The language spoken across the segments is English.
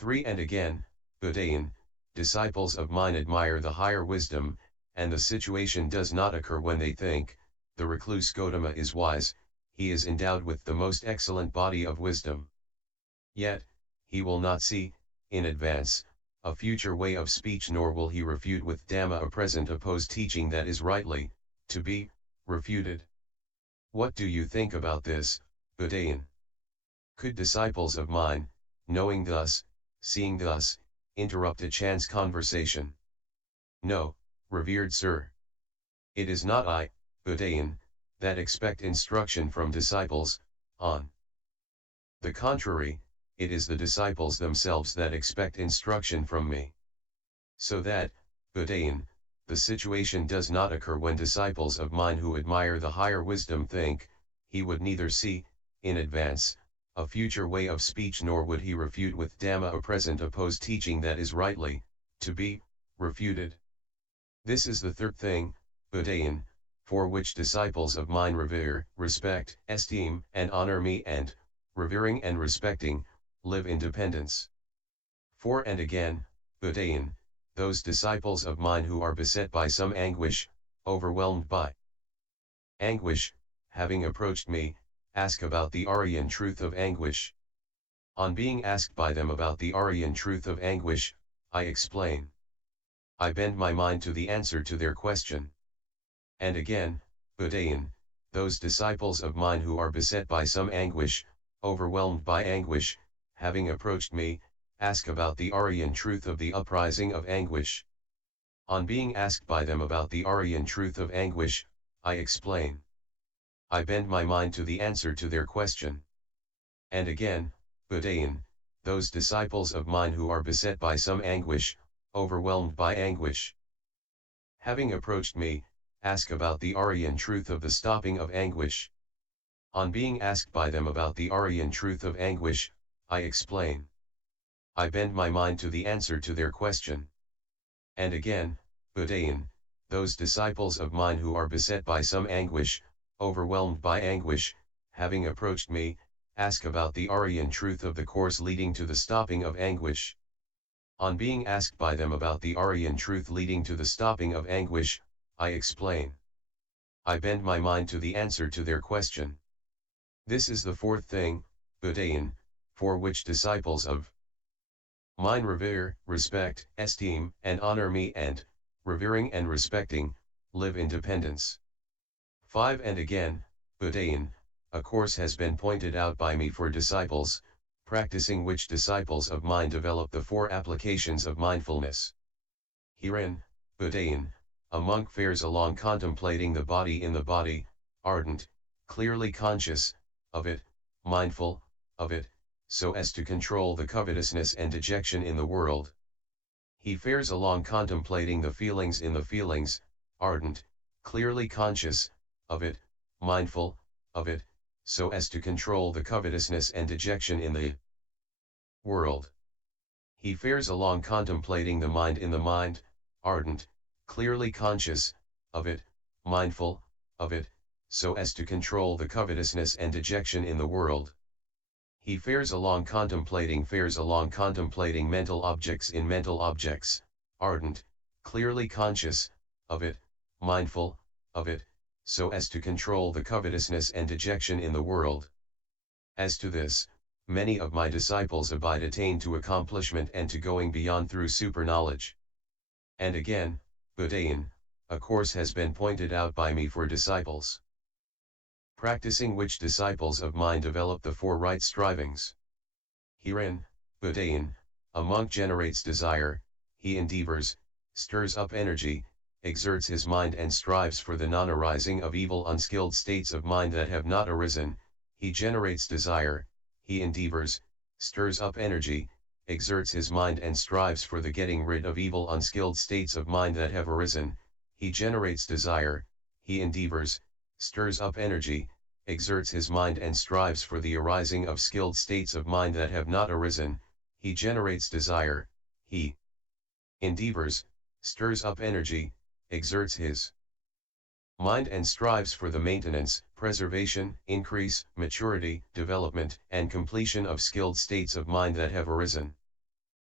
3 And again, Udayin, disciples of mine admire the higher wisdom, and the situation does not occur when they think, the recluse Gotama is wise, he is endowed with the most excellent body of wisdom. Yet, he will not see, in advance, a future way of speech, nor will he refute with Dhamma a present opposed teaching that is rightly, to be, refuted. What do you think about this, Udayin? Could disciples of mine, knowing thus, seeing thus, interrupt a chance conversation? No, revered sir. It is not I, Udayin, that expect instruction from disciples. On the contrary, it is the disciples themselves that expect instruction from me. So that, Udayin, the situation does not occur when disciples of mine who admire the higher wisdom think, he would neither see, in advance, a future way of speech, nor would he refute with Dhamma a present opposed teaching that is rightly, to be, refuted. This is the third thing, Udayin, for which disciples of mine revere, respect, esteem, and honor me, and, revering and respecting, live in dependence. 4 And again, Udayin, those disciples of mine who are beset by some anguish, overwhelmed by anguish, having approached me, ask about the Aryan truth of anguish. On being asked by them about the Aryan truth of anguish, I explain. I bend my mind to the answer to their question. And again, Udayin, those disciples of mine who are beset by some anguish, overwhelmed by anguish, having approached me, ask about the Aryan truth of the uprising of anguish. On being asked by them about the Aryan truth of anguish, I explain. I bend my mind to the answer to their question. And again, Udayin, those disciples of mine who are beset by some anguish, overwhelmed by anguish, having approached me, ask about the Aryan truth of the stopping of anguish. On being asked by them about the Aryan truth of anguish, I explain. I bend my mind to the answer to their question. And again, Udayin, those disciples of mine who are beset by some anguish, overwhelmed by anguish, having approached me, ask about the Aryan truth of the course leading to the stopping of anguish. On being asked by them about the Aryan truth leading to the stopping of anguish, I explain. I bend my mind to the answer to their question. This is the fourth thing, Udayin, for which disciples of mine revere, respect, esteem, and honor me, and, revering and respecting, live in dependence. 5 And again, Udayin, a course has been pointed out by me for disciples, practicing which disciples of mine develop the 4 applications of mindfulness. Herein, Udayin, a monk fares along contemplating the body in the body, ardent, clearly conscious of it, mindful of it, so as to control the covetousness and dejection in the world. He fares along contemplating the feelings in the feelings, ardent, clearly conscious of it, mindful of it, so as to control the covetousness and dejection in the world. He fares along contemplating the mind in the mind, ardent, clearly conscious of it, mindful of it, so as to control the covetousness and dejection in the world. He fares along contemplating mental objects in mental objects, ardent, clearly conscious of it, mindful of it, so as to control the covetousness and dejection in the world. As to this, many of my disciples abide attained to accomplishment and to going beyond through super-knowledge. And again, Udayin, a course has been pointed out by me for disciples, practicing which disciples of mine develop the 4 right strivings. Herein, Udayin, a monk generates desire, he endeavors, stirs up energy, exerts his mind and strives for the non-arising of evil unskilled states of mind that have not arisen. He generates desire, he endeavors, stirs up energy, exerts his mind and strives for the getting rid of evil unskilled states of mind that have arisen. He generates desire, he endeavors, stirs up energy, exerts his mind and strives for the arising of skilled states of mind that have not arisen. He generates desire, he endeavors, stirs up energy, exerts his mind and strives for the maintenance, preservation, increase, maturity, development, and completion of skilled states of mind that have arisen.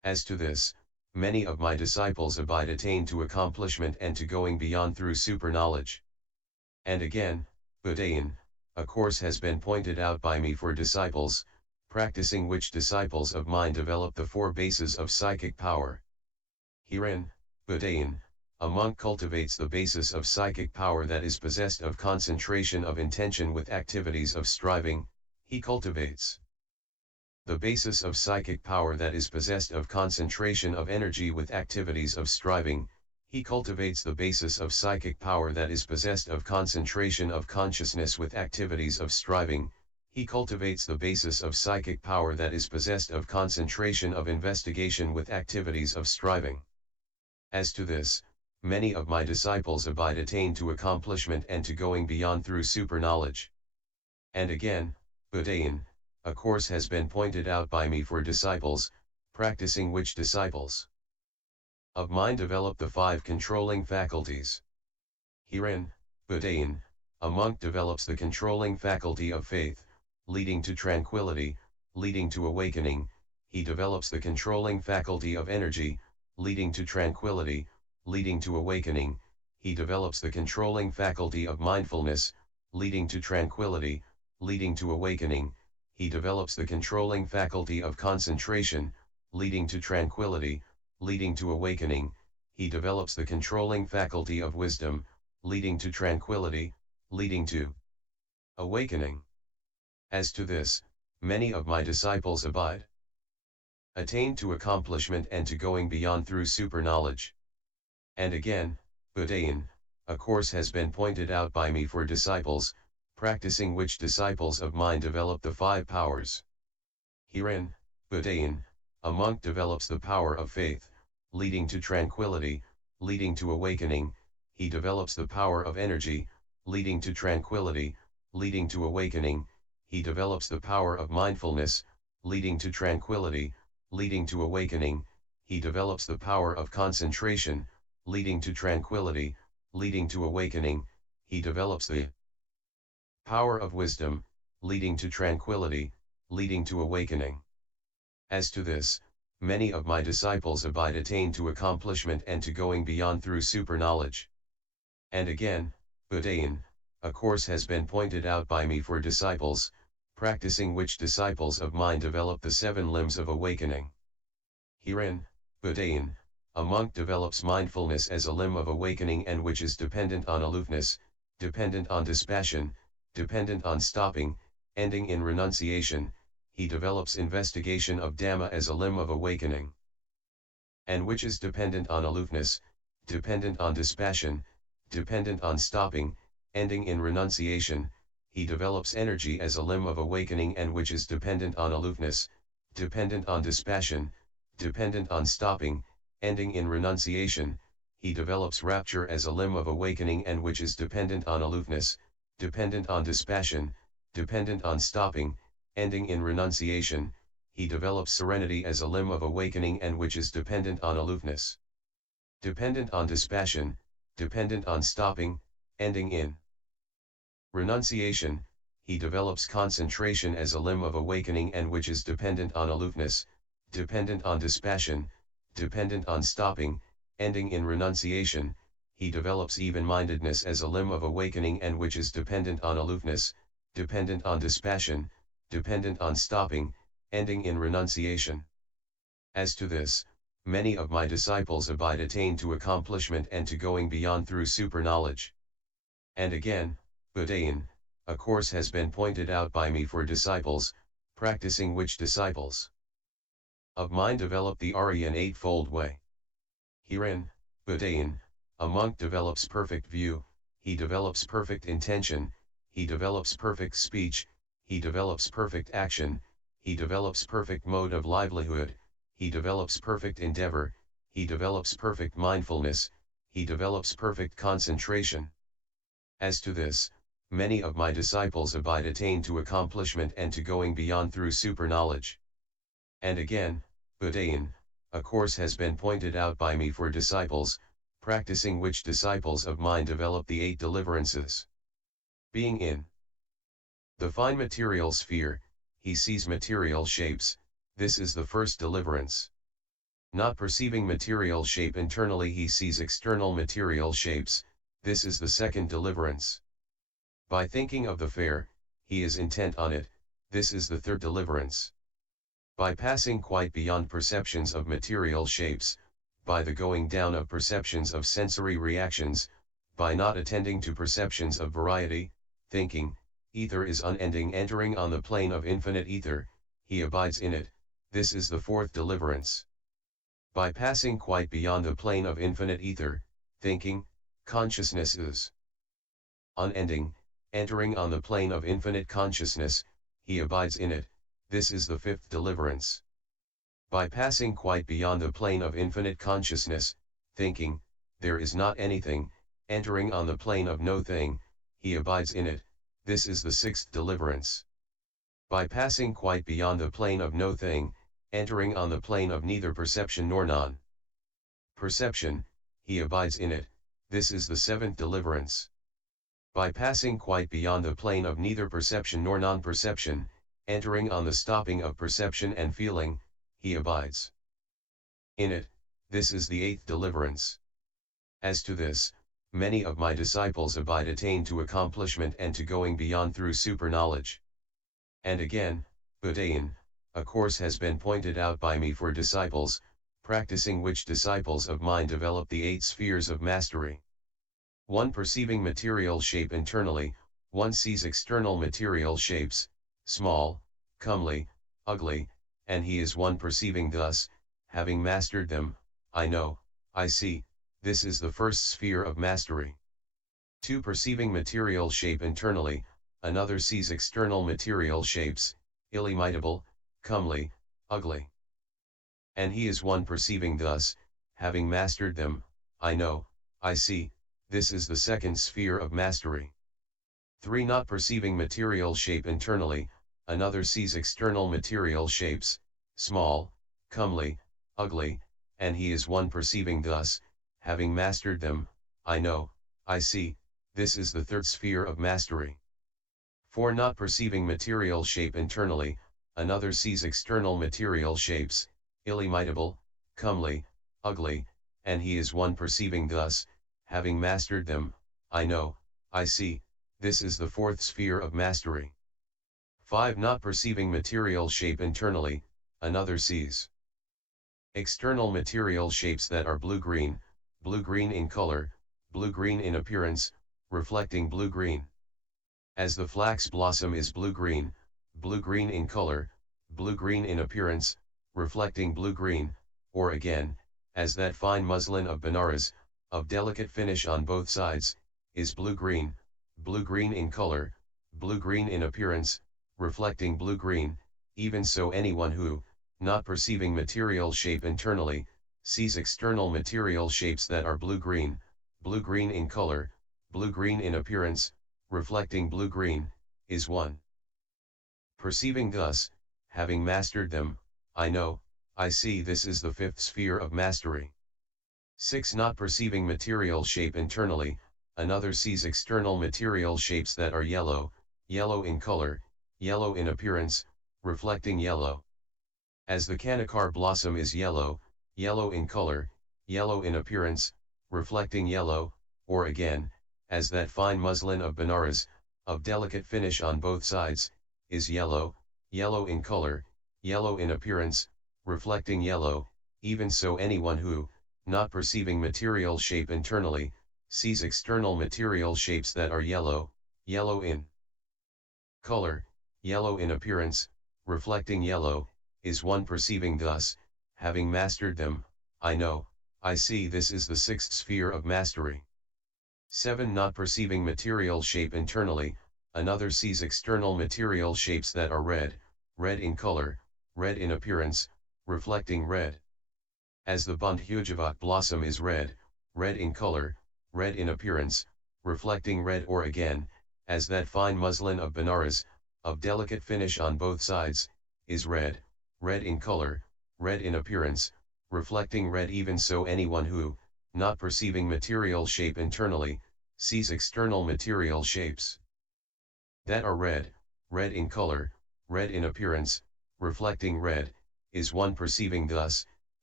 As to this, many of my disciples abide attained to accomplishment and to going beyond through super knowledge. And again, Udayin, a course has been pointed out by me for disciples, practicing which disciples of mine develop the four bases of psychic power. Herein, Udayin, a monk cultivates the basis of psychic power that is possessed of concentration of intention with activities of striving. He cultivates the basis of psychic power that is possessed of concentration of energy with activities of striving. He cultivates the basis of psychic power that is possessed of concentration of consciousness with activities of striving. He cultivates the basis of psychic power that is possessed of concentration of investigation with activities of striving. As to this, many of my disciples abide attained to accomplishment and to going beyond through super knowledge. And again, Udayin, a course has been pointed out by me for disciples, practicing which disciples of mine develop the five controlling faculties. Herein, Udayin, a monk develops the controlling faculty of faith, leading to tranquility, leading to awakening. He develops the controlling faculty of energy, leading to tranquility, leading to awakening. He develops the controlling faculty of mindfulness, leading to tranquility, leading to awakening. He develops the controlling faculty of concentration, leading to tranquility, leading to awakening. He develops the controlling faculty of wisdom, leading to tranquility, leading to awakening. As to this, many of my disciples abide attained to accomplishment and to going beyond through super knowledge. And again, Udayin, a course has been pointed out by me for disciples, practicing which disciples of mine develop the five powers. Herein, Udayin, a monk develops the power of faith, leading to tranquility, leading to awakening. He develops the power of energy, leading to tranquility, leading to awakening. He develops the power of mindfulness, leading to tranquility, leading to awakening. He develops the power of concentration, leading to tranquility, leading to awakening. He develops the power of wisdom, leading to tranquility, leading to awakening. As to this, many of my disciples abide attained to accomplishment and to going beyond through super knowledge. And again, Udayin, a course has been pointed out by me for disciples, practicing which disciples of mine develop the seven limbs of awakening. Herein, Udayin, a monk develops mindfulness as a limb of awakening and which is dependent on aloofness, dependent on dispassion, dependent on stopping, ending in renunciation. He develops investigation of Dhamma as a limb of awakening, and which is dependent on aloofness, dependent on dispassion, dependent on stopping, ending in renunciation. He develops energy as a limb of awakening and which is dependent on aloofness, dependent on dispassion, dependent on stopping, ending in renunciation. He develops rapture as a limb of awakening and which is dependent on aloofness, dependent on dispassion, dependent on stopping, ending in renunciation. He develops serenity as a limb of awakening and which is dependent on aloofness, dependent on dispassion, dependent on stopping, ending in renunciation. He develops concentration as a limb of awakening and which is dependent on aloofness, dependent on dispassion, dependent on stopping, ending in renunciation. He develops even-mindedness as a limb of awakening and which is dependent on aloofness, dependent on dispassion, dependent on stopping, ending in renunciation. As to this, many of my disciples abide attained to accomplishment and to going beyond through super knowledge. And again, Udayin, a course has been pointed out by me for disciples, practicing which disciples of mine develop the Aryan Eightfold Way. Herein, Udayin, a monk develops perfect view, he develops perfect intention, he develops perfect speech, he develops perfect action, he develops perfect mode of livelihood, he develops perfect endeavor, he develops perfect mindfulness, he develops perfect concentration. As to this, many of my disciples abide attained to accomplishment and to going beyond through super knowledge. And again, Udayin, a course has been pointed out by me for disciples, practicing which disciples of mine develop the 8 deliverances. Being in the fine material sphere, he sees material shapes. This is the first deliverance. Not perceiving material shape internally, he sees external material shapes. This is the second deliverance. By thinking of the fair, he is intent on it. This is the third deliverance. By passing quite beyond perceptions of material shapes, by the going down of perceptions of sensory reactions, by not attending to perceptions of variety, thinking, ether is unending, entering on the plane of infinite ether, he abides in it. This is the fourth deliverance. By passing quite beyond the plane of infinite ether, thinking, consciousness is unending, entering on the plane of infinite consciousness, he abides in it. This is the fifth deliverance. By passing quite beyond the plane of infinite consciousness, thinking, there is not anything, entering on the plane of no thing, he abides in it. This is the sixth deliverance. By passing quite beyond the plane of no thing, entering on the plane of neither perception nor non-perception, he abides in it. This is the seventh deliverance. By passing quite beyond the plane of neither perception nor non-perception, entering on the stopping of perception and feeling, he abides in it. This is the eighth deliverance. As to this, many of my disciples abide attained to accomplishment and to going beyond through super-knowledge. And again, Udayin, a course has been pointed out by me for disciples, practicing which disciples of mine develop the 8 spheres of mastery. 1. Perceiving material shape internally, one sees external material shapes, small, comely, ugly, and he is one perceiving thus, having mastered them, I know, I see, this is the first sphere of mastery. 2. Perceiving material shape internally, another sees external material shapes, illimitable, comely, ugly. And he is one perceiving thus, having mastered them, I know, I see, this is the second sphere of mastery. 3. Not perceiving material shape internally, another sees external material shapes, small, comely, ugly, and he is one perceiving thus, having mastered them, I know, I see, this is the third sphere of mastery. 4. Not perceiving material shape internally, another sees external material shapes, illimitable, comely, ugly, and he is one perceiving thus, having mastered them, I know, I see, this is the fourth sphere of mastery. 5. Not perceiving material shape internally, another sees external material shapes that are blue-green in color, blue-green in appearance, reflecting blue-green. As the flax blossom is blue-green in color, blue-green in appearance, reflecting blue-green, or again, as that fine muslin of Benares, of delicate finish on both sides, is blue-green in color, blue-green in appearance, reflecting blue-green, even so anyone who, not perceiving material shape internally, sees external material shapes that are blue-green in color, blue-green in appearance, reflecting blue-green, is one perceiving thus, having mastered them, I know, I see, this is the fifth sphere of mastery. 6. Not perceiving material shape internally, another sees external material shapes that are yellow in color, yellow in appearance, reflecting yellow. As the Kanakar blossom is yellow in color, yellow in appearance, reflecting yellow, or again, as that fine muslin of Benares, of delicate finish on both sides, is yellow in color, yellow in appearance, reflecting yellow, even so anyone who, not perceiving material shape internally, sees external material shapes that are yellow in color, yellow in appearance, reflecting yellow, is one perceiving thus, having mastered them, I know, I see, this is the sixth sphere of mastery. 7. Not perceiving material shape internally, another sees external material shapes that are red in color, red in appearance, reflecting red. As the Bunt Hujavak blossom is red in color, red in appearance, reflecting red, or again, as that fine muslin of Benares, of delicate finish on both sides, is red in color, red in appearance, reflecting red, even so anyone who, not perceiving material shape internally, sees external material shapes that are red in color, red in appearance, reflecting red, is one perceiving thus,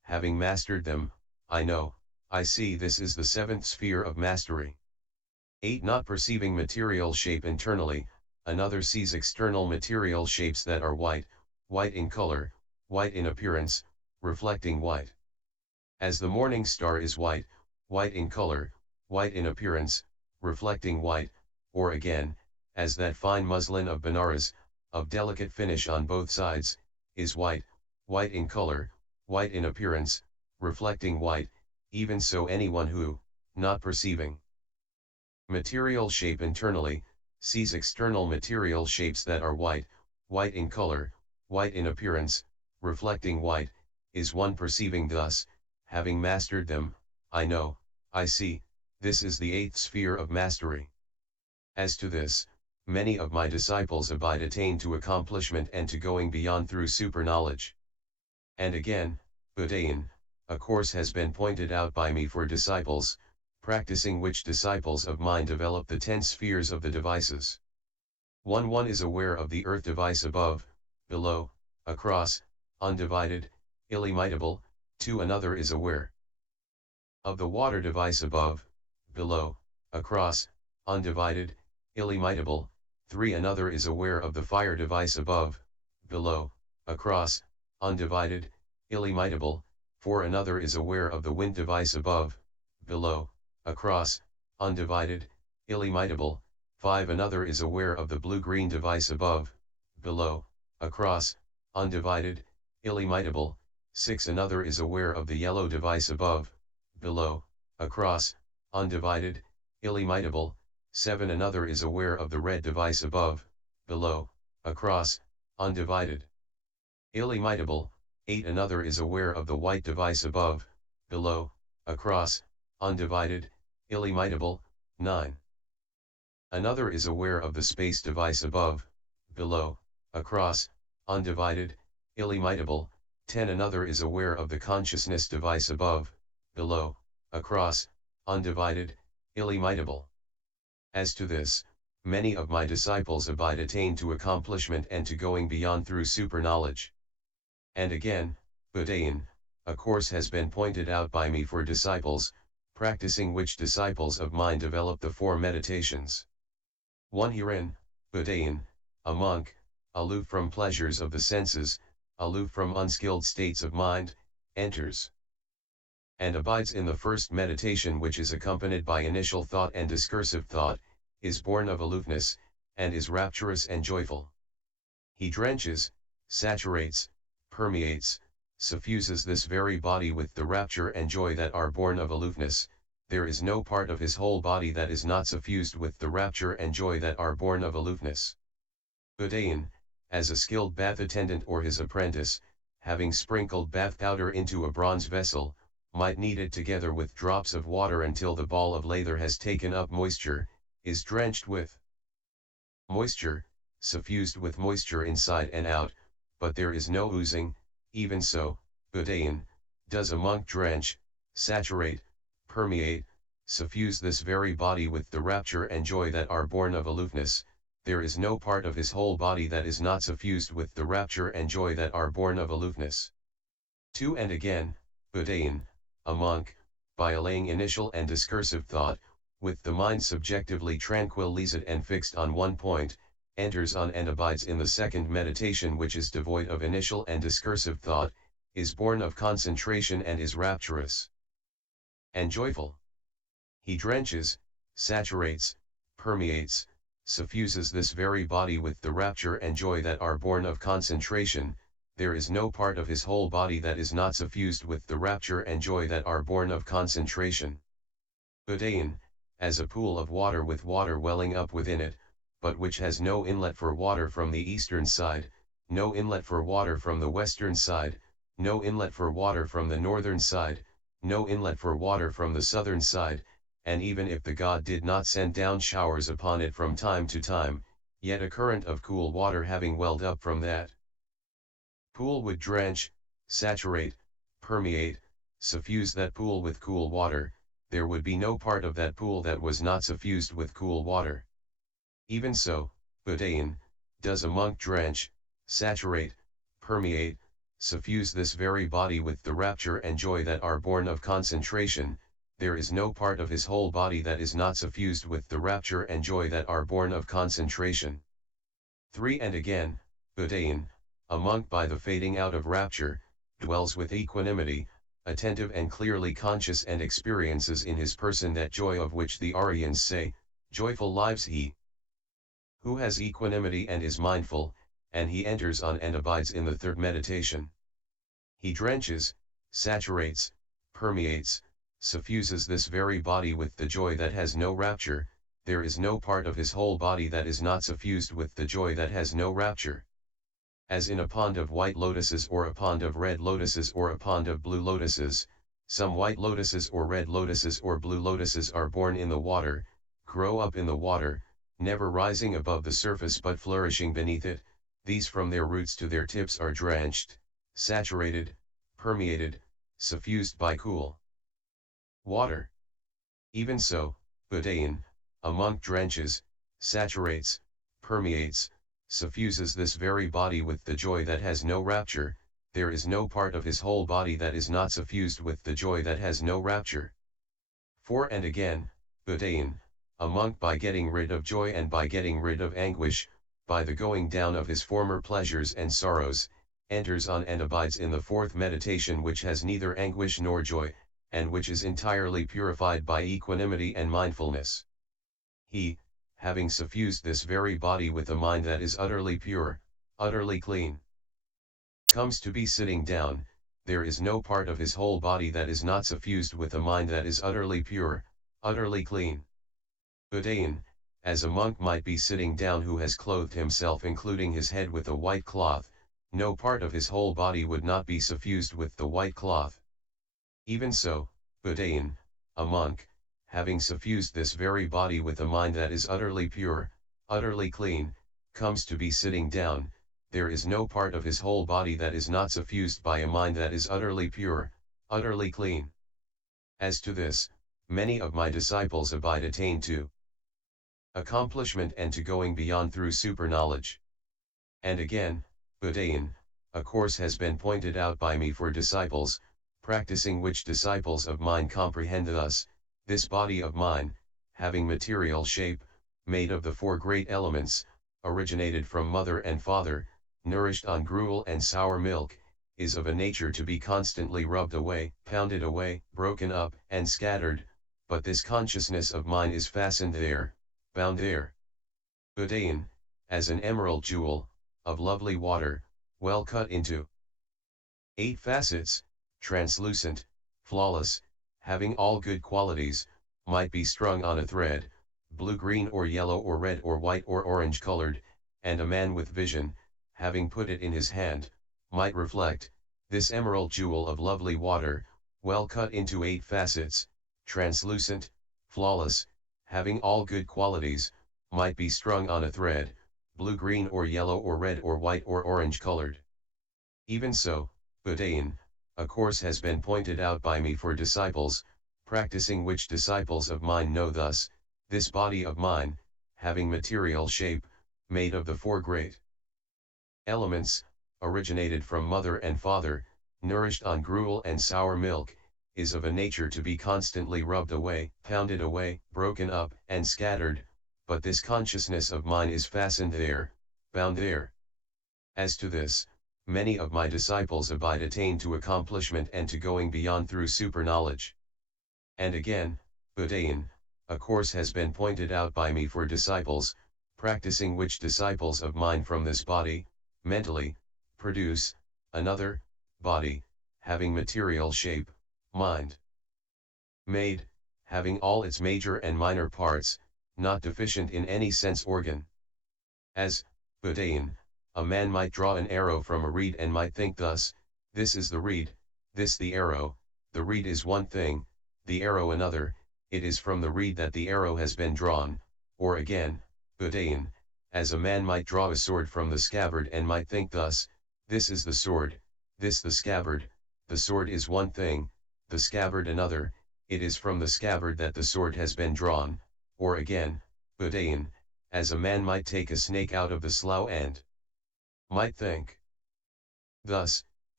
having mastered them, I know, I see. This is the seventh sphere of mastery. 8. Not perceiving material shape internally, another sees external material shapes that are white, white in color, white in appearance, reflecting white. As the morning star is white, white in color, white in appearance, reflecting white, or again, as that fine muslin of Benares, of delicate finish on both sides, is white, white in color, white in appearance, reflecting white, even so anyone who, not perceiving material shape internally, sees external material shapes that are white, white in color, white in appearance, reflecting white, is one perceiving thus, having mastered them, I know, I see. This is the eighth sphere of mastery. As to this, many of my disciples abide attained to accomplishment and to going beyond through super-knowledge. And again, Udayin, a course has been pointed out by me for disciples, practicing which disciples of mine develop the 10 spheres of the devices. 1. One is aware of the earth device above, below, across, undivided, illimitable. 2. Another is aware of the water device above, below, across, undivided, illimitable. 3. Another is aware of the fire device above, below, across, undivided, illimitable. 4. Another is aware of the wind device above, below, across, undivided, illimitable. 5. Another is aware of the blue-green device above, below, across, undivided, illimitable. 6. Another is aware of the yellow device above, below, across, undivided, illimitable. 7. Another is aware of the red device above, below, across, undivided, illimitable. 8. Another is aware of the white device above, below, across, undivided, illimitable. 9. Another is aware of the space device above, below, across, undivided, illimitable. 10. Another is aware of the consciousness device above, below, across, undivided, illimitable. As to this, many of my disciples abide attained to accomplishment and to going beyond through super-knowledge. And again, Udayin, a course has been pointed out by me for disciples, practicing which disciples of mine develop the 4 meditations. 1. Herein, Udayin, a monk, aloof from pleasures of the senses, aloof from unskilled states of mind, enters and abides in the first meditation, which is accompanied by initial thought and discursive thought, is born of aloofness, and is rapturous and joyful. He drenches, saturates, permeates, suffuses this very body with the rapture and joy that are born of aloofness. There is no part of his whole body that is not suffused with the rapture and joy that are born of aloofness. Udayin, as a skilled bath attendant or his apprentice, having sprinkled bath powder into a bronze vessel, might knead it together with drops of water until the ball of lather has taken up moisture, is drenched with moisture, suffused with moisture inside and out, but there is no oozing. Even so, Udayin, does a monk drench, saturate, permeate, suffuse this very body with the rapture and joy that are born of aloofness. There is no part of his whole body that is not suffused with the rapture and joy that are born of aloofness. 2. And again, Udayin, a monk, by allaying initial and discursive thought, with the mind subjectively tranquil, lucid and fixed on one point, enters on and abides in the second meditation, which is devoid of initial and discursive thought, is born of concentration and is rapturous and joyful. He drenches, saturates, permeates, suffuses this very body with the rapture and joy that are born of concentration. There is no part of his whole body that is not suffused with the rapture and joy that are born of concentration. Udayin, as a pool of water with water welling up within it, but which has no inlet for water from the eastern side, no inlet for water from the western side, no inlet for water from the northern side, no inlet for water from the southern side, and even if the god did not send down showers upon it from time to time, yet a current of cool water having welled up from that pool would drench, saturate, permeate, suffuse that pool with cool water. There would be no part of that pool that was not suffused with cool water. Even so, Udayin, does a monk drench, saturate, permeate, suffuse this very body with the rapture and joy that are born of concentration, there is no part of his whole body that is not suffused with the rapture and joy that are born of concentration. 3. And again, Udayin, a monk by the fading out of rapture, dwells with equanimity, attentive and clearly conscious, and experiences in his person that joy of which the Aryans say, joyful lives he who has equanimity and is mindful, and he enters on and abides in the third meditation. He drenches, saturates, permeates, suffuses this very body with the joy that has no rapture. There is no part of his whole body that is not suffused with the joy that has no rapture. As in a pond of white lotuses or a pond of red lotuses or a pond of blue lotuses, some white lotuses or red lotuses or blue lotuses are born in the water, grow up in the water, never rising above the surface but flourishing beneath it. These from their roots to their tips are drenched, saturated, permeated, suffused by cool water. Even so, Udayin, a monk drenches, saturates, permeates, suffuses this very body with the joy that has no rapture. There is no part of his whole body that is not suffused with the joy that has no rapture. 4. And again, Udayin, a monk by getting rid of joy and by getting rid of anguish, by the going down of his former pleasures and sorrows, enters on and abides in the fourth meditation, which has neither anguish nor joy, and which is entirely purified by equanimity and mindfulness. He, having suffused this very body with a mind that is utterly pure, utterly clean, comes to be sitting down. There is no part of his whole body that is not suffused with a mind that is utterly pure, utterly clean. Udayin, as a monk might be sitting down who has clothed himself including his head with a white cloth, no part of his whole body would not be suffused with the white cloth. Even so, Udayin, a monk, having suffused this very body with a mind that is utterly pure, utterly clean, comes to be sitting down. There is no part of his whole body that is not suffused by a mind that is utterly pure, utterly clean. As to this, many of my disciples abide attained to accomplishment and to going beyond through superknowledge. And again, Udayin, a course has been pointed out by me for disciples, practicing which disciples of mine comprehend thus: this body of mine, having material shape, made of the four great elements, originated from mother and father, nourished on gruel and sour milk, is of a nature to be constantly rubbed away, pounded away, broken up, and scattered, but this consciousness of mine is fastened there, bound there. Udayin, as an emerald jewel, of lovely water, well cut into 8 facets, translucent, flawless, having all good qualities, might be strung on a thread, blue, green, or yellow, or red, or white, or orange colored, and a man with vision, having put it in his hand, might reflect this emerald jewel of lovely water, well cut into 8 facets, translucent, flawless, having all good qualities, might be strung on a thread, blue, green, or yellow, or red, or white, or orange colored. Even so, Udayin, a course has been pointed out by me for disciples, practicing which disciples of mine know thus: this body of mine, having material shape, made of the four great elements, originated from mother and father, nourished on gruel and sour milk, is of a nature to be constantly rubbed away, pounded away, broken up, and scattered, but this consciousness of mine is fastened there, bound there. As to this, many of my disciples abide attained to accomplishment and to going beyond through superknowledge. And again, Udayin, a course has been pointed out by me for disciples, practicing which disciples of mine from this body, mentally, produce another body, having material shape, mind made, having all its major and minor parts, not deficient in any sense organ. As, Udayin, a man might draw an arrow from a reed and might think thus: this is the reed, this the arrow, the reed is one thing, the arrow another, it is from the reed that the arrow has been drawn. Or again, Udayin, as a man might draw a sword from the scabbard and might think thus: this is the sword, this the scabbard, the sword is one thing, the scabbard another, it is from the scabbard that the sword has been drawn. Or again, Udayin, as a man might take a snake out of the slough and might think thus: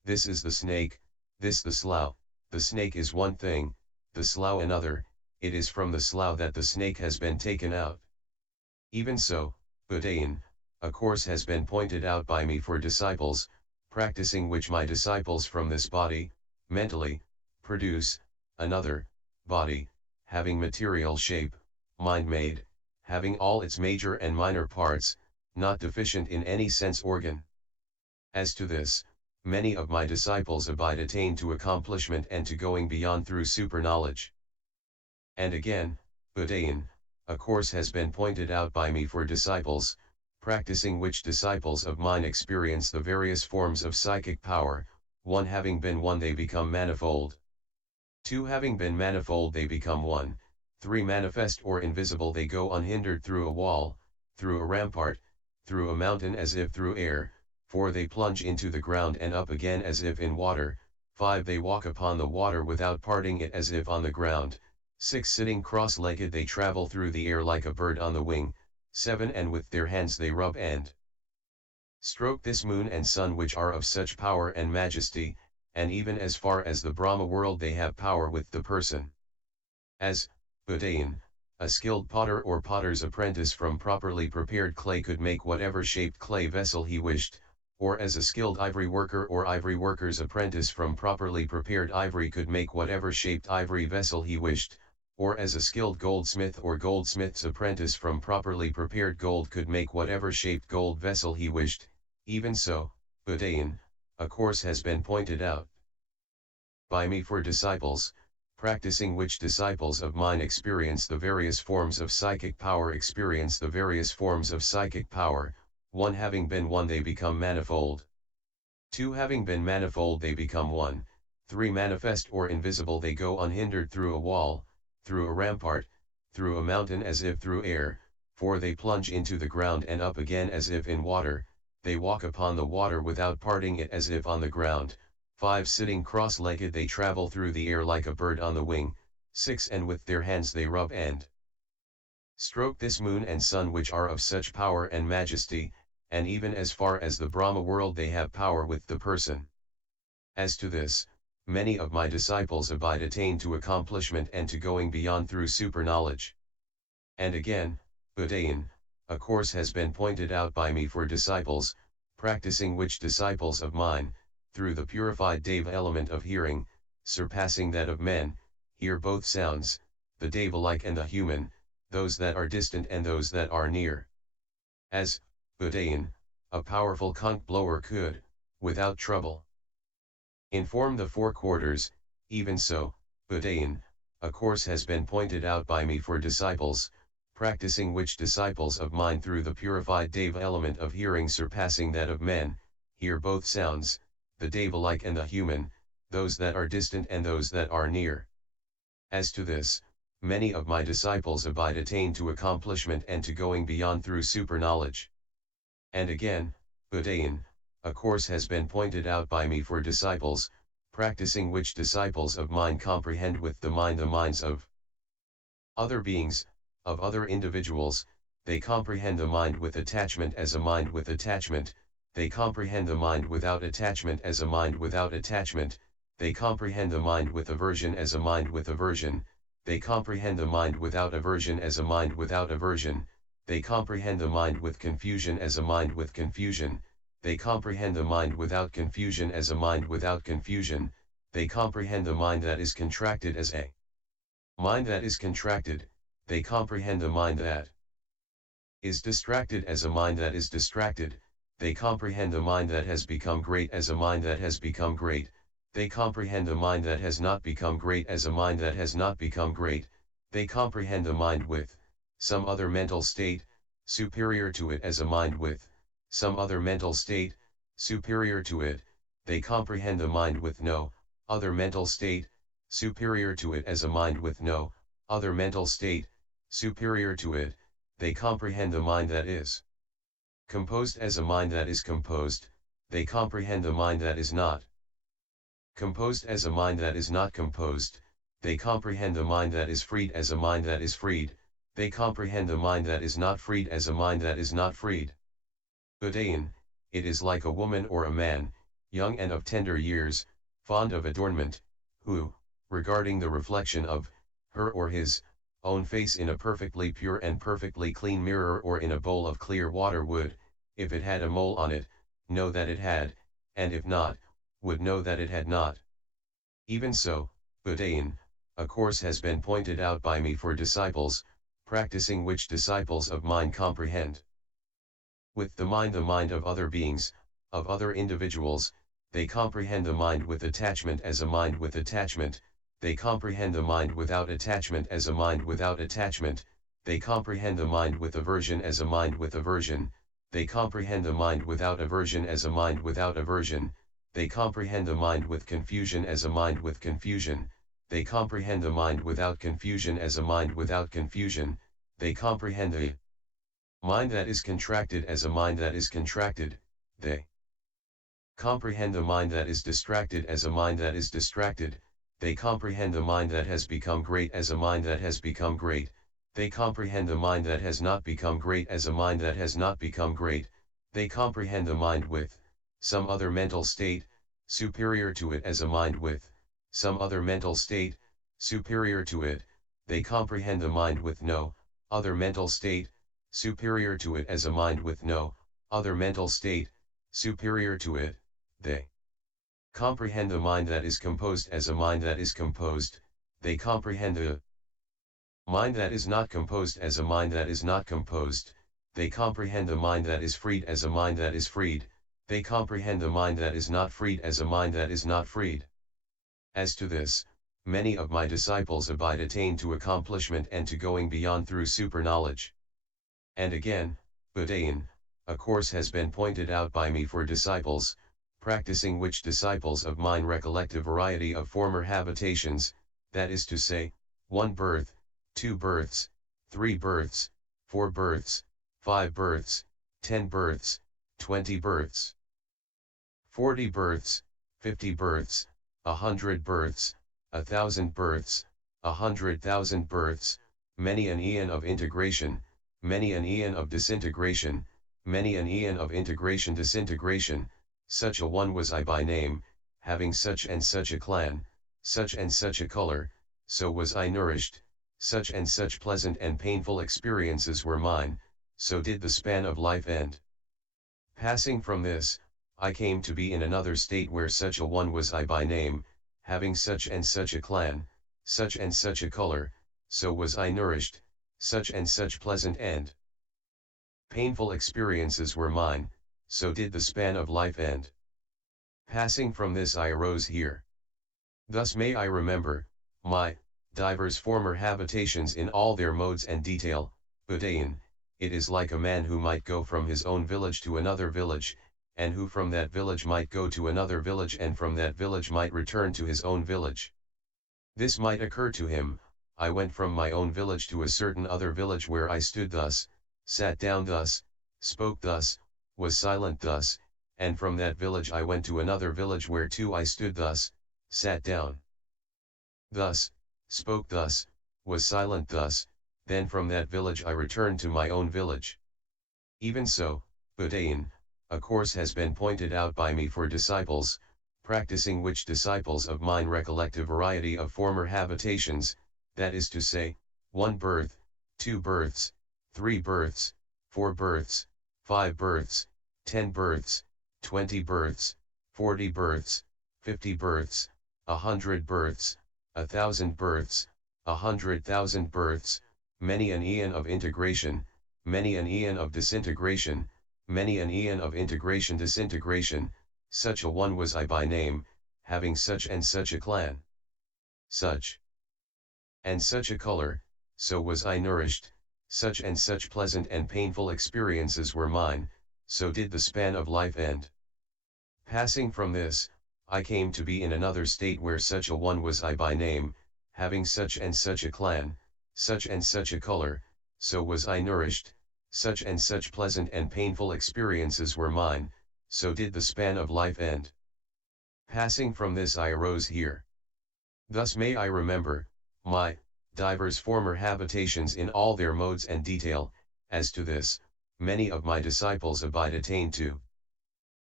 this is the snake, this the slough, the snake is one thing, the slough another, it is from the slough that the snake has been taken out. Even so, Udayin, a course has been pointed out by me for disciples, practicing which my disciples from this body, mentally, produce, another, body, having material shape, mind-made, having all its major and minor parts, not deficient in any sense organ. As to this, many of my disciples abide attained to accomplishment and to going beyond through super-knowledge. And again, Udayin, a course has been pointed out by me for disciples, practicing which disciples of mine experience the various forms of psychic power, one having been one they become manifold. Two having been manifold they become one, three manifest or invisible they go unhindered through a wall, through a rampart, through a mountain as if through air, four they plunge into the ground and up again as if in water, five they walk upon the water without parting it as if on the ground, six sitting cross-legged they travel through the air like a bird on the wing, seven and with their hands they rub and stroke this moon and sun which are of such power and majesty, and even as far as the Brahma world they have power with the person. As, Udayin, a skilled potter or potter's apprentice from properly prepared clay could make whatever shaped clay vessel he wished, or as a skilled ivory worker or ivory worker's apprentice from properly prepared ivory could make whatever shaped ivory vessel he wished, or as a skilled goldsmith or goldsmith's apprentice from properly prepared gold could make whatever shaped gold vessel he wished, even so, Udayin, a course has been pointed out by me for disciples, practicing which disciples of mine experience the various forms of psychic power one having been one they become manifold. Two having been manifold they become one, three manifest or invisible they go unhindered through a wall, through a rampart, through a mountain as if through air, four they plunge into the ground and up again as if in water, they walk upon the water without parting it as if on the ground, five sitting cross-legged they travel through the air like a bird on the wing, six and with their hands they rub and stroke this moon and sun which are of such power and majesty, and even as far as the Brahma world they have power with the person. As to this, many of my disciples abide attained to accomplishment and to going beyond through super-knowledge. And again, Udayin, a course has been pointed out by me for disciples, practicing which disciples of mine, through the purified deva element of hearing, surpassing that of men, hear both sounds, the deva-like and the human, those that are distant and those that are near. As, Udayin, a powerful conch blower could, without trouble, inform the four quarters, even so, Udayin, a course has been pointed out by me for disciples, practicing which disciples of mine through the purified deva element of hearing surpassing that of men, hear both sounds, the deva-like and the human, those that are distant and those that are near. As to this, many of my disciples abide attained to accomplishment and to going beyond through super-knowledge. And again, Udayin, a course has been pointed out by me for disciples, practicing which disciples of mine comprehend with the minds of other beings, of other individuals, they comprehend the mind with attachment as a mind with attachment, they comprehend the mind without attachment as a mind without attachment, they comprehend the mind with aversion as a mind with aversion, they comprehend the mind without aversion as a mind without aversion, they comprehend the mind with confusion as a mind with confusion, they comprehend the mind without confusion as a mind without confusion, they comprehend the mind that is contracted as a mind that is contracted, they comprehend the mind that is distracted as a mind that is distracted, they comprehend the mind that has become great as a mind that has become great, they comprehend the mind that has not become great as a mind that has not become great, they comprehend the mind with some other mental state, superior to it as a mind with some other mental state, superior to it, they comprehend the mind with no other mental state, superior to it as a mind with no other mental state, superior to it, they comprehend the mind that is composed as a mind that is composed, they comprehend the mind that is not composed as a mind that is not composed, they comprehend the mind that is freed as a mind that is freed, they comprehend the mind that is not freed as a mind that is not freed. Udayin, it is like a woman or a man, young and of tender years, fond of adornment, who, regarding the reflection of her or his own face in a perfectly pure and perfectly clean mirror or in a bowl of clear water would, if it had a mole on it, know that it had, and if not, would know that it had not. Even so, Udayin, a course has been pointed out by me for disciples, practicing which disciples of mine comprehend. With the mind of other beings, of other individuals, they comprehend the mind with attachment as a mind with attachment, they comprehend the mind without attachment as a mind without attachment, they comprehend the mind with aversion as a mind with aversion, they comprehend the mind without aversion as a mind without aversion, they comprehend the mind with confusion as a mind with confusion, they comprehend the mind without confusion as a mind without confusion, they comprehend the mind that is contracted as a mind that is contracted, they comprehend the mind that is distracted as a mind that is distracted, they comprehend the mind that has become great as a mind that has become great, they comprehend the mind that has not become great as a mind that has not become great, they comprehend the mind with some other mental state, superior to it as a mind with some other mental state, superior to it, they comprehend the mind with no other mental state, superior to it as a mind with no other mental state, superior to it, they comprehend the mind that is composed as a mind that is composed, they comprehend the mind that is not composed as a mind that is not composed, they comprehend the mind that is freed as a mind that is freed, they comprehend the mind that is not freed as a mind that is not freed. As to this, many of my disciples abide attained to accomplishment and to going beyond through super-knowledge. And again, Udayin, a course has been pointed out by me for disciples, practicing which disciples of mine recollect a variety of former habitations, that is to say, 1 birth, 2 births, 3 births, 4 births, 5 births, 10 births, 20 births, 40 births, 50 births, 100 births, 1,000 births, 100,000 births, many an eon of integration, many an eon of disintegration, many an eon of integration disintegration, such a one was I by name, having such and such a clan, such and such a color, so was I nourished, such and such pleasant and painful experiences were mine, so did the span of life end. Passing from this, I came to be in another state where such a one was I by name, having such and such a clan, such and such a color, so was I nourished, such and such pleasant and painful experiences were mine, so did the span of life end. Passing from this I arose here. Thus may I remember, my, divers former habitations in all their modes and detail, Udayin, it is like a man who might go from his own village to another village, and who from that village might go to another village and from that village might return to his own village. This might occur to him, I went from my own village to a certain other village where I stood thus, sat down thus, spoke thus, was silent thus, and from that village I went to another village where too I stood thus, sat down thus, spoke thus, was silent thus, then from that village I returned to my own village. Even so, Udayin, a course has been pointed out by me for disciples, practicing which disciples of mine recollect a variety of former habitations, that is to say, 1 birth, 2 births, 3 births, 4 births, 5 births, 10 births, 20 births, 40 births, 50 births, 100 births, 1,000 births, 100,000 births, many an eon of integration, many an eon of disintegration, many an eon of integration disintegration, such a one was I by name, having such and such a clan, such and such a color, so was I nourished, such and such pleasant and painful experiences were mine, so did the span of life end. Passing from this, I came to be in another state where such a one was I by name, having such and such a clan, such and such a color, so was I nourished, such and such pleasant and painful experiences were mine, so did the span of life end. Passing from this I arose here. Thus may I remember, my, divers former habitations in all their modes and detail, as to this, many of my disciples abide attained to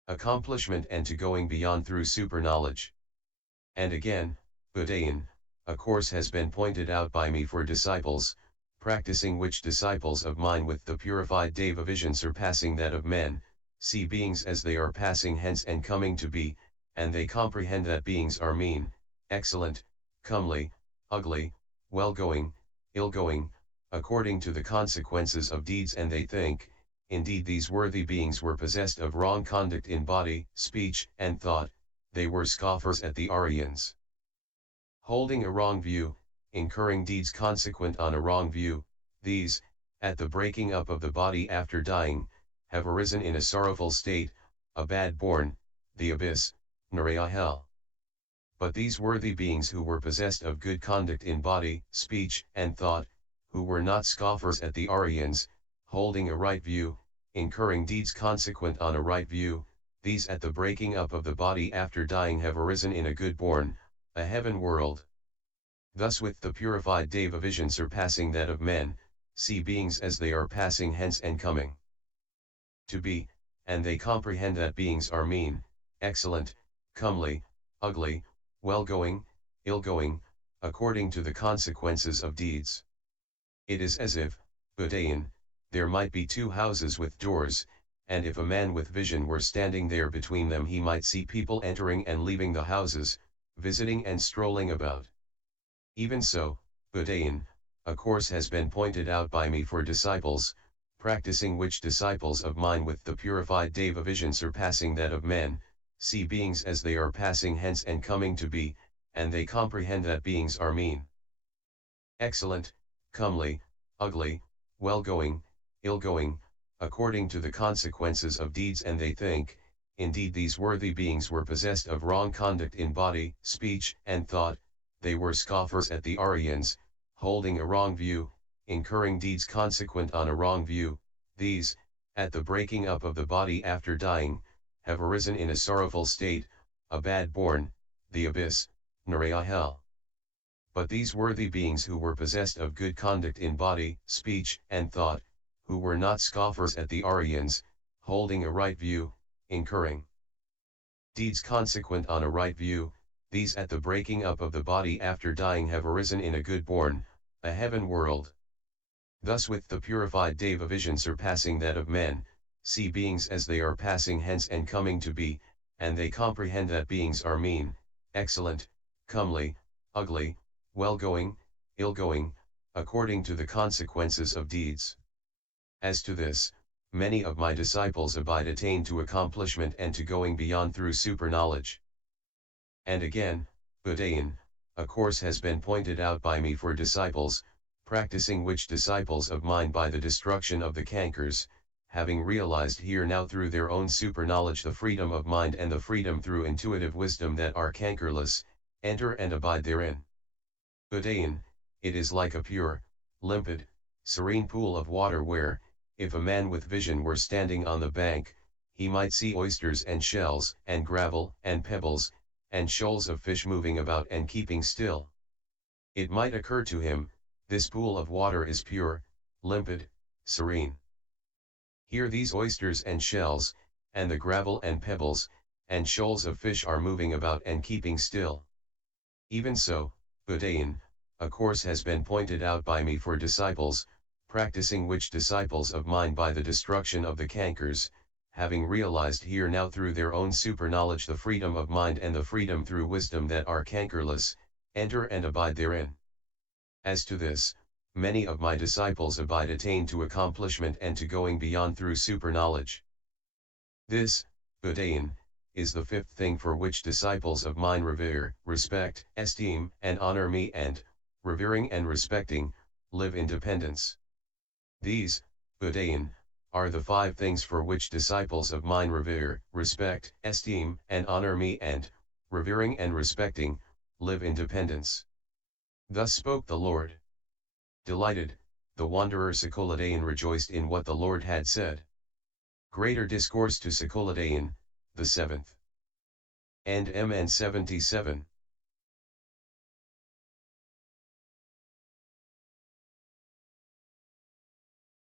accomplishment and to going beyond through super knowledge. And again, Udayin, a course has been pointed out by me for disciples, practicing which disciples of mine with the purified deva-vision surpassing that of men, see beings as they are passing hence and coming to be, and they comprehend that beings are mean, excellent, comely, ugly, well-going, ill-going, according to the consequences of deeds, and they think, indeed these worthy beings were possessed of wrong conduct in body, speech, and thought, they were scoffers at the ariyans. Holding a wrong view, incurring deeds consequent on a wrong view, these, at the breaking up of the body after dying, have arisen in a sorrowful state, a bad bourn, the abyss, Niraya Hell. But these worthy beings who were possessed of good conduct in body, speech, and thought, who were not scoffers at the ariyans, holding a right view, incurring deeds consequent on a right view, these at the breaking up of the body after dying have arisen in a good bourn, a heaven world. Thus with the purified deva-vision surpassing that of men, see beings as they are passing hence and coming to be, and they comprehend that beings are mean, excellent, comely, ugly, well-going, ill-going, according to the consequences of deeds. It is as if, Udayin, there might be two houses with doors, and if a man with vision were standing there between them, he might see people entering and leaving the houses, visiting and strolling about. Even so, Udayin, a course has been pointed out by me for disciples, practicing which disciples of mine with the purified deva-vision surpassing that of men, see beings as they are passing hence and coming to be, and they comprehend that beings are mean, excellent, comely, ugly, well-going, ill-going, according to the consequences of deeds, and they think, indeed these worthy beings were possessed of wrong conduct in body, speech, and thought, they were scoffers at the ariyans, holding a wrong view, incurring deeds consequent on a wrong view, these, at the breaking up of the body after dying, have arisen in a sorrowful state, a bad bourn, the abyss, Niraya Hell. But these worthy beings who were possessed of good conduct in body, speech, and thought, who were not scoffers at the ariyans, holding a right view, incurring deeds consequent on a right view, these at the breaking up of the body after dying have arisen in a good bourn, a heaven world. Thus with the purified deva-vision surpassing that of men, see beings as they are passing hence and coming to be, and they comprehend that beings are mean, excellent, comely, ugly, well-going, ill-going, according to the consequences of deeds. As to this, many of my disciples abide attained to accomplishment and to going beyond through super knowledge. And again, Udayin, a course has been pointed out by me for disciples, practicing which disciples of mine by the destruction of the cankers, having realized here now through their own super knowledge the freedom of mind and the freedom through intuitive wisdom that are cankerless, enter and abide therein. Udayin, it is like a pure, limpid, serene pool of water where, if a man with vision were standing on the bank, he might see oysters and shells and gravel and pebbles, and shoals of fish moving about and keeping still. It might occur to him, this pool of water is pure, limpid, serene. Here these oysters and shells, and the gravel and pebbles, and shoals of fish are moving about and keeping still. Even so, Udayin, a course has been pointed out by me for disciples, practicing which disciples of mine by the destruction of the cankers, having realized here now through their own super knowledge the freedom of mind and the freedom through wisdom that are cankerless, enter and abide therein. As to this, many of my disciples abide attained to accomplishment and to going beyond through super knowledge. This, Udayin, is the fifth thing for which disciples of mine revere, respect, esteem, and honor me, and, revering and respecting, live in dependence. These, Udayin, are the 5 things for which disciples of mine revere, respect, esteem, and honor me, and, revering and respecting, live in dependence. Thus spoke the Lord. Delighted, the wanderer Sakuludayin rejoiced in what the Lord had said. Greater Discourse to Sakuludayin, the 7th. And MN 77.